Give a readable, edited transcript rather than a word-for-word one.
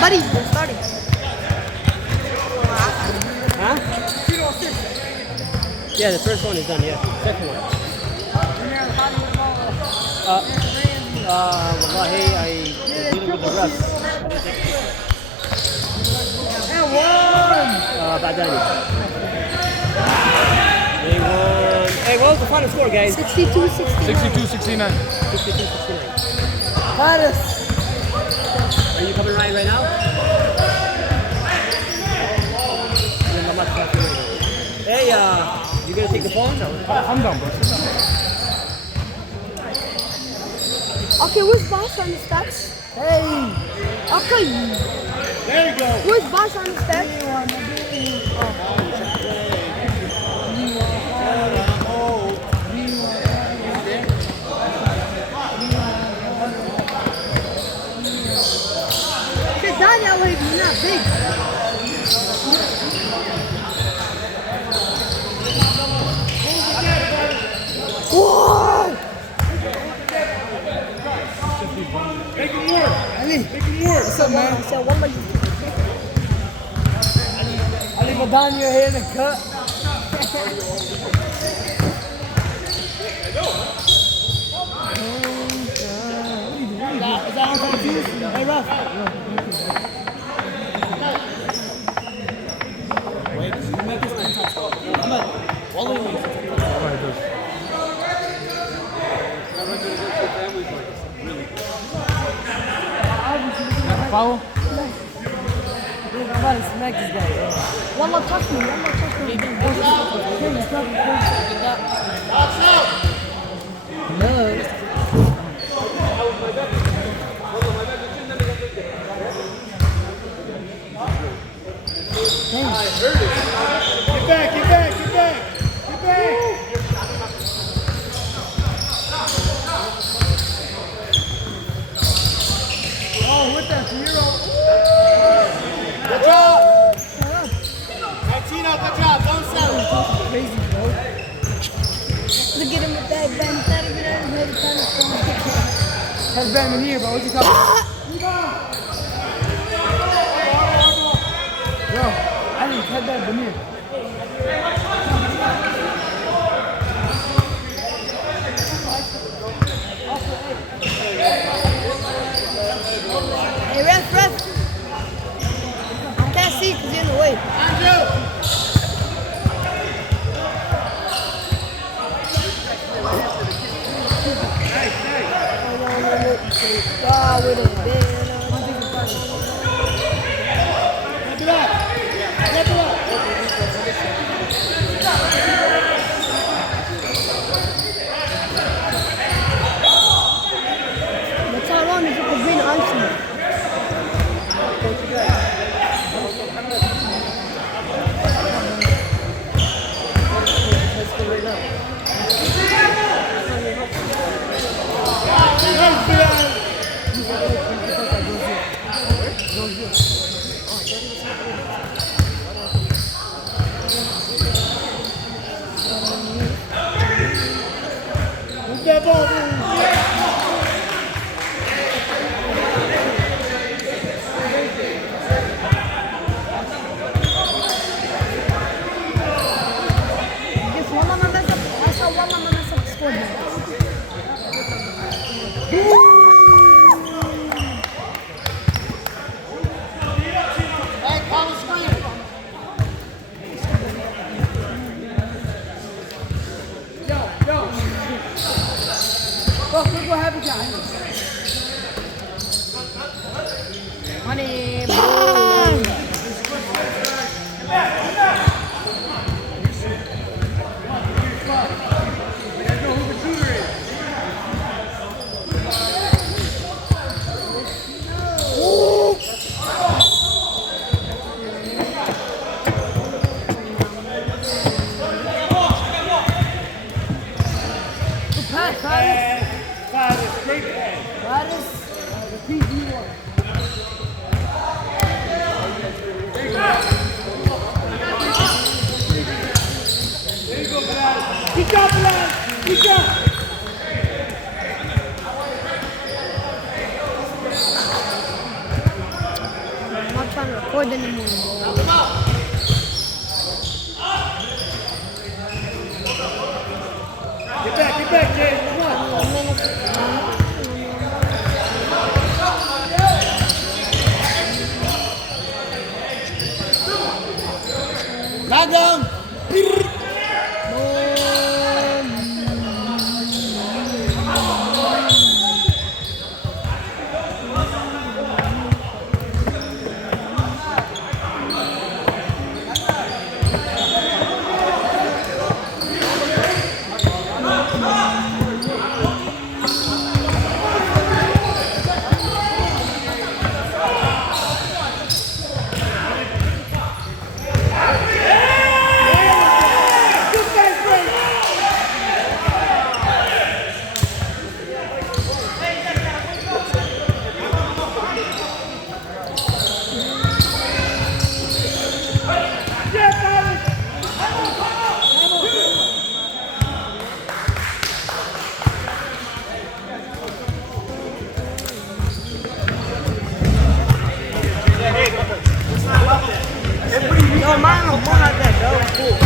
Buddy, we're starting. Huh? Yeah, the first one is done, yeah. Second one. Wallahi, I dealing with the refs. And one! Badani. They won. Hey, what was the final score, guys? 62-69. 62-69. 62-69. Paris. Are you coming right now? Hey, you gonna take the phone? I'm done, bro. Okay, where's Bosch on the stats? Hey! Okay. There you go. Where's Bosch on the stats? Sit down that way, you're not big. Whoa! Make him work. Make him work. What's up, man? So, what about you? Ali Madani, your hair in the cut. Is that on for you? Hey, Ruff. Wait, you make this 10 times. I'm like, Wally makes it 10 times. Foul? Dude, I'm about to smack this guy, bro. One more touch me, one more touch me. No. Get back, get back, get back. Get back. Oh, with that zero. Good job! Hey, Tino, good job. Don't settle. Crazy, bro. Look at him with that bandana, head kind of phone. Headband in here, bro. What you talking about? Yo, I didn't headband in here. Hey, ref. I can't see because you're in the way. Ah, with a Get up. Get up. That's how long is it the green icing? Move that ball, dude. Guess one mama mess up. I saw one mama mess up the scoreboard. Hey, call the screen. Look what happened, guys. Money. Five is great. That is the PG one. Pwede na muna. Get back, James. Come on. Knock down. No, mine like that, though. Cool.